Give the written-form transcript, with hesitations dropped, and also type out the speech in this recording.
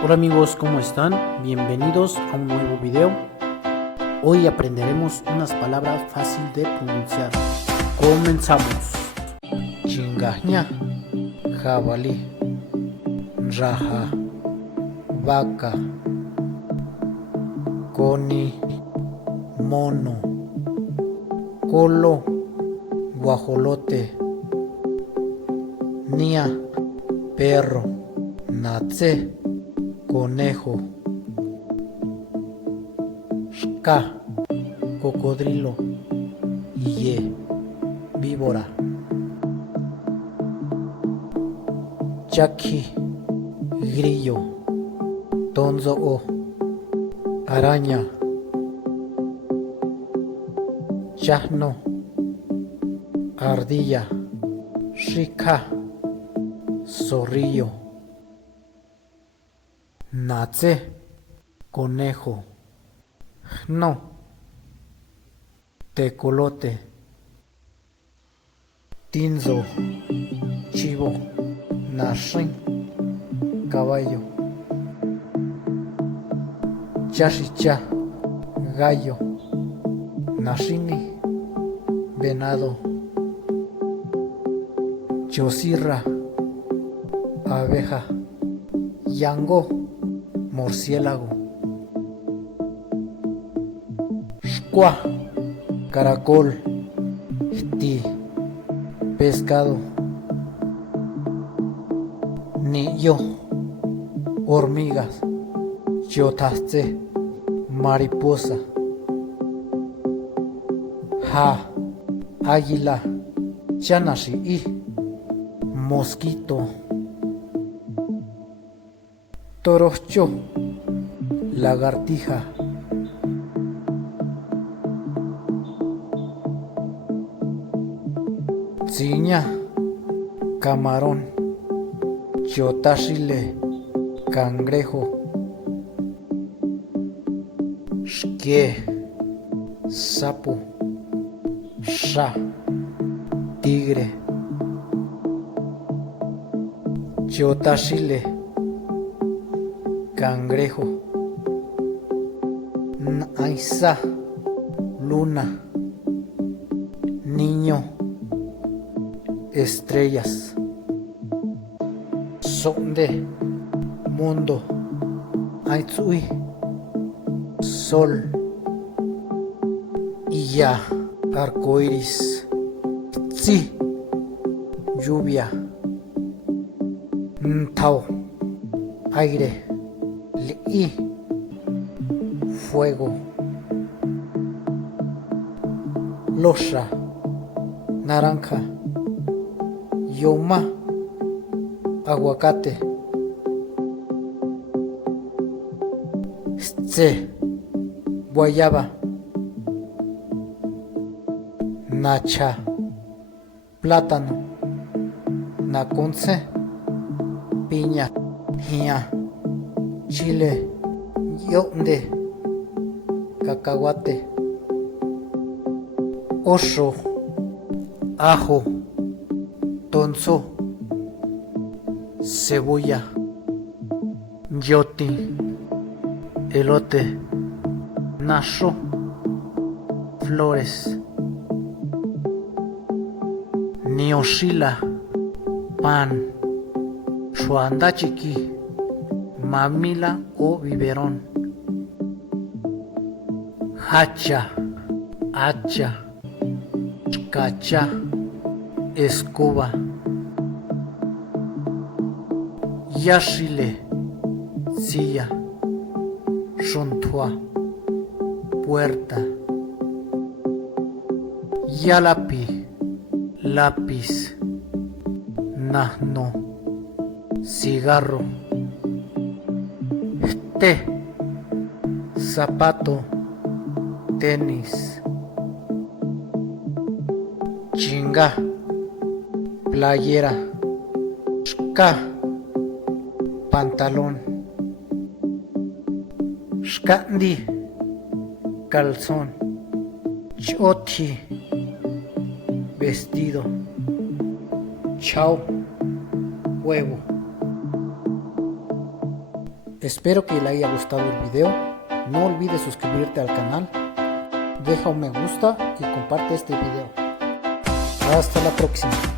Hola amigos, ¿cómo están? Bienvenidos a un nuevo video. Hoy aprenderemos unas palabras fáciles de pronunciar. Comenzamos. Chingajña, jabalí, raja, vaca, coni, mono, colo, guajolote, nia, perro, natse, conejo, shka, cocodrilo, ye, víbora, chaki, grillo, tonzo, araña, chasno, ardilla, shika, zorrillo, natse, conejo, no, tecolote, tinzo, chivo, nashin, caballo, chashicha, gallo, nashini, venado, chosirra, abeja, yango, murciélago, shkua, caracol, ti, pescado, niyo, hormigas, yotaste, mariposa, ja, águila, chanashi, mosquito, torocho, lagartija, ciña, camarón, chotashile, cangrejo, shque, sapo, sha, tigre, chotashile, cangrejo, naisa, luna, niño, estrellas, sonde, mundo, aitsui, sol, y ya, arcoiris, sí, lluvia, ntao, aire, li, fuego, losha, naranja, yoma, aguacate, tse, guayaba, nacha, plátano, naconce, piña, jia, chile, yonde, cacahuate, oso, ajo, tonzo, cebolla, yoti, elote, nacho, flores, nioshila, pan, chuandachiki, mamila o biberón, hacha, hacha, cacha, escoba, yashile, silla, shontua, puerta, yalapi, lápiz, nahno, cigarro, té, zapato, tenis, chinga, playera, shka, pantalón, shkandi, calzón, choti, vestido, chao, huevo, Espero que le haya gustado el video. No olvides suscribirte al canal, deja un me gusta y comparte este video. Hasta la próxima.